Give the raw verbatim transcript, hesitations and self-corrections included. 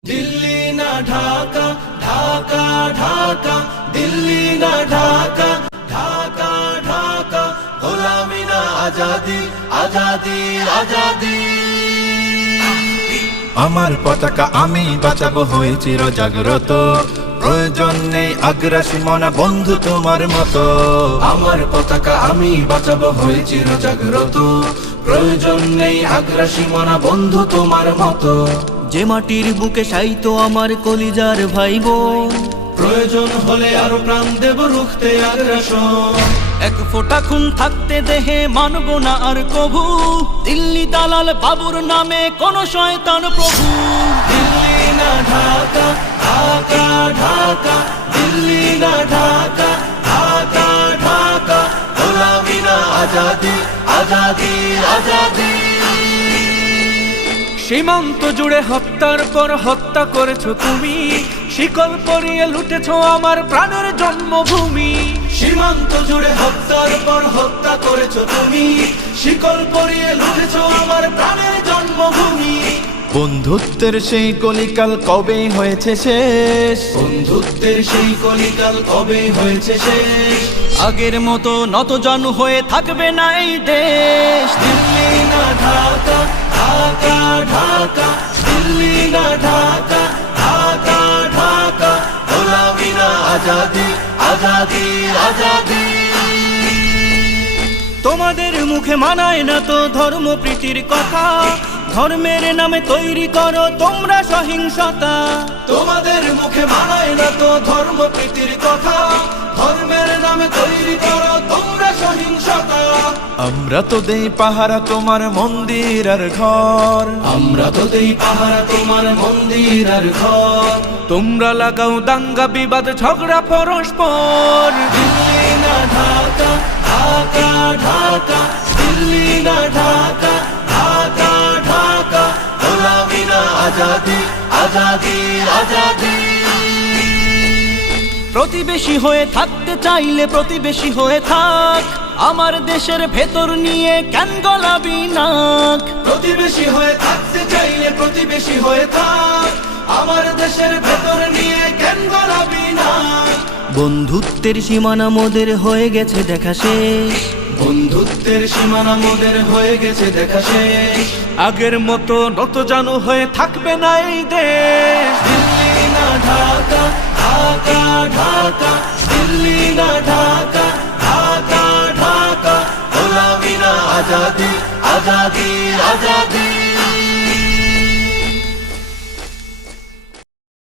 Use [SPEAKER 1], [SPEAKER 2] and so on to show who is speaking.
[SPEAKER 1] দিল্লি না ঢাকা, ঢাকা ঢাকা, দিল্লি না ঢাকা, ঢাকা ঢাকা, গোলামি না আজাদি, আজাদি আজাদি।
[SPEAKER 2] আমার পতাকা আমি বাঁচাবো হয়ে চির জাগ্রত, প্রয়োজন নেই আগ্রাসী মনা বন্ধু তোমার মতো।
[SPEAKER 1] আমার পতাকা আমি বাঁচাবো হয়ে চির জাগ্রত, প্রয়োজন নেই আগ্রাসী মনা বন্ধু তোমার মতো।
[SPEAKER 3] যে মাটির বুকে সাইতো আমার কলিজার ভাই বোন,
[SPEAKER 1] প্রয়োজন হলে আরো প্রাণ দেব রুখতে আগ্রাসন।
[SPEAKER 3] এক ফোঁটা খুন থাকতে দেহে মানব না আর কভু, দিল্লি দালাল বাবুর নামে কোন শয়তান প্রভু।
[SPEAKER 1] দিল্লি না ঢাকা, ঢাকা ঢাকা, দিল্লি না ঢাকা, ঢাকা ঢাকা, গোলামি না আজাদি, আজাদি আজাদি।
[SPEAKER 3] সীমান্ত জুড়ে হত্যার পর হত্যা করেছো তুমি, শিকল পরিয়ে লুটেছো আমার প্রাণের জন্মভূমি।
[SPEAKER 1] সীমান্ত জুড়ে হত্যার পর হত্যা করেছো তুমি, শিকল পরিয়ে লুটেছো আমার প্রাণের জন্মভূমি।
[SPEAKER 2] বন্ধুত্বের সেই কলিকাল কবে হয়েছে শেষ,
[SPEAKER 1] বন্ধুত্বের সেই কলিকাল কবে হয়েছে শেষ।
[SPEAKER 3] আগের মতো নতজানু হয়ে থাকবে না এই দেশ।
[SPEAKER 1] দিল্লি না ঢাকা, ঢাকা ঢাকা, দিল্লি না ঢাকা, ঢাকা ঢাকা, গোলামি না আজাদি, আজাদি আজাদি।
[SPEAKER 3] তোমাদের মুখে মানায় না তো ধর্ম প্রীতির কথা, ধর্মের নামে তৈরি করো তোমরা সহিংসতা।
[SPEAKER 1] তোমাদের মুখে মানায় না তো ধর্ম প্রীতির কথা, ধর্মের নামে তৈরি করো তোমরা সহিংসতা।
[SPEAKER 2] আমরা তো দেই পাহারা তোমার মন্দির আর ঘর,
[SPEAKER 1] আমরা তো দেই পাহারা তোমার মন্দির আর ঘর।
[SPEAKER 3] তোমরা লাগাও দাঙ্গা বিবাদ ঝগড়া পরস্পর।
[SPEAKER 1] দিল্লি না ঢাকা, ঢাকা ঢাকা, দিল্লি না ঢাকা, ঢাকা ঢাকা, গোলামি না আজাদি, আজাদি আজাদি।
[SPEAKER 3] প্রতিবেশী হয়ে থাকতে চাইলে প্রতিবেশী হয়ে থাক, আমার দেশের ভেতর নিয়ে কেন গলাবি নাক।
[SPEAKER 1] প্রতিবেশী হয়ে থাকতে চাইলে প্রতিবেশী হয়ে থাক, আমার দেশের ভেতর নিয়ে কেন গলাবি না।
[SPEAKER 3] বন্ধুত্বের সীমানা মোদের হয়ে গেছে দেখা শেষ,
[SPEAKER 1] বন্ধুত্বের সীমানা মোদের হয়ে গেছে দেখা শেষ।
[SPEAKER 3] আগের মতো নতজানু হয়ে থাকবে না এই দেশ।
[SPEAKER 1] দিল্লি না ঢাকা, ঢাকা ঢাকা, দিল্লি না ঢাকা, ঢাকা ঢাকা, গোলামি না আজাদি, আজাদি আজাদি।